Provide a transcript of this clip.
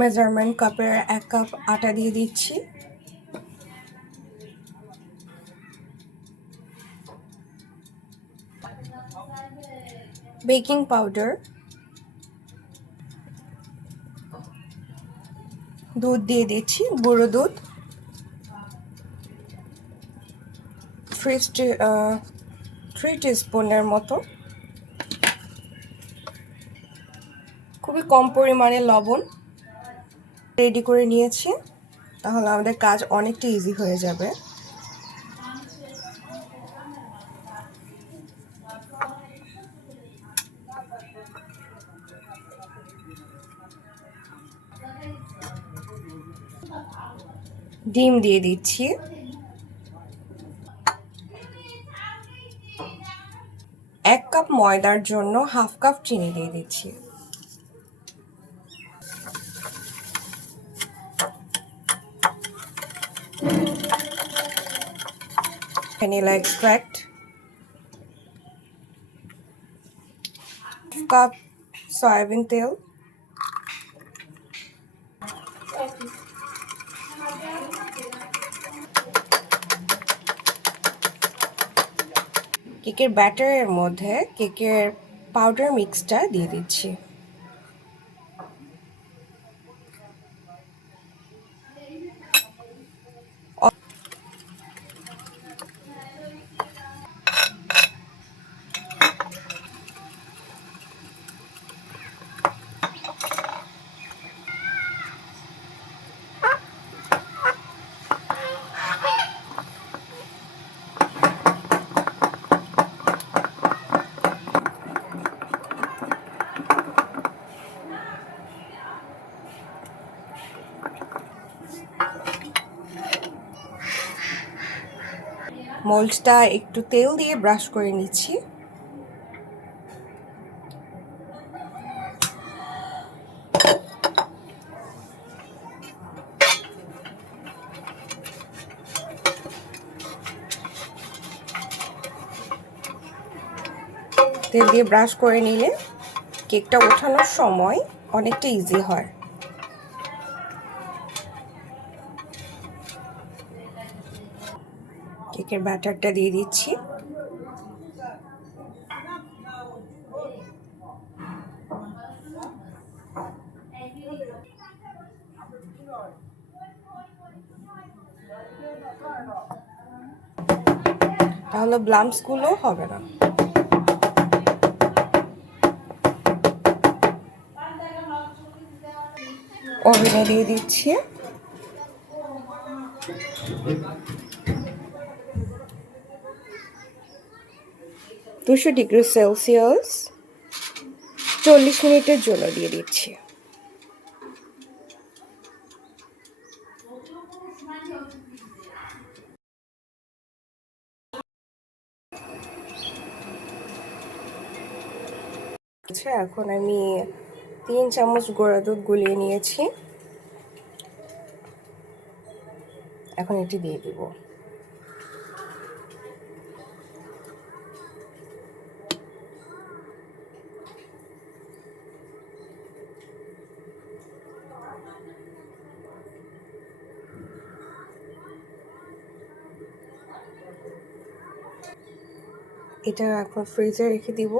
মেজারমেন্ট কাপের 1 কাপ আটা দিয়ে দিচ্ছি। বেকিং পাউডার, দুধ দিয়ে দিচ্ছি, গুঁড়ো দুধ 3 টিস্পুনের মতো, খুবই কম পরিমাণে লবণ। রেডি করে নিয়েছি, তাহলে আমাদের কাজ অনেকটা ইজি হয়ে যাবে। ডিম দিয়ে দিচ্ছি, 1 কাপ ময়দার জন্য 1/2 কাপ চিনি দিয়ে দিচ্ছি। ভ্যানিলা এক্সট্রাক্ট, 1 কাপ সয়াবিন তেল, কেকের ব্যাটারের মধ্যে কেকের পাউডার মিক্সটা দিয়ে দিচ্ছি। মোল্ডটা একটু তেল দিয়ে ব্রাশ করে নিচ্ছি। তেল দিয়ে ব্রাশ করে নিলে কেকটা ওঠানোর সময় অনেকটা ইজি হয়। কেকের ব্যাটারটা দিয়ে দিচ্ছি। তাহলে ব্লাম্পসগুলো হবে না। ওভেনে দিয়ে দিচ্ছি। 200 ডিগ্রি সেলসিয়াস 40 মিনিটের জন্য দিয়ে দিচ্ছি। আচ্ছা, এখন আমি 3 চামচ গুঁড়া দুধ গুলিয়ে নিয়েছি, এখন এটি দিয়ে দিব। এটা এখন ফ্রিজে রেখে দিব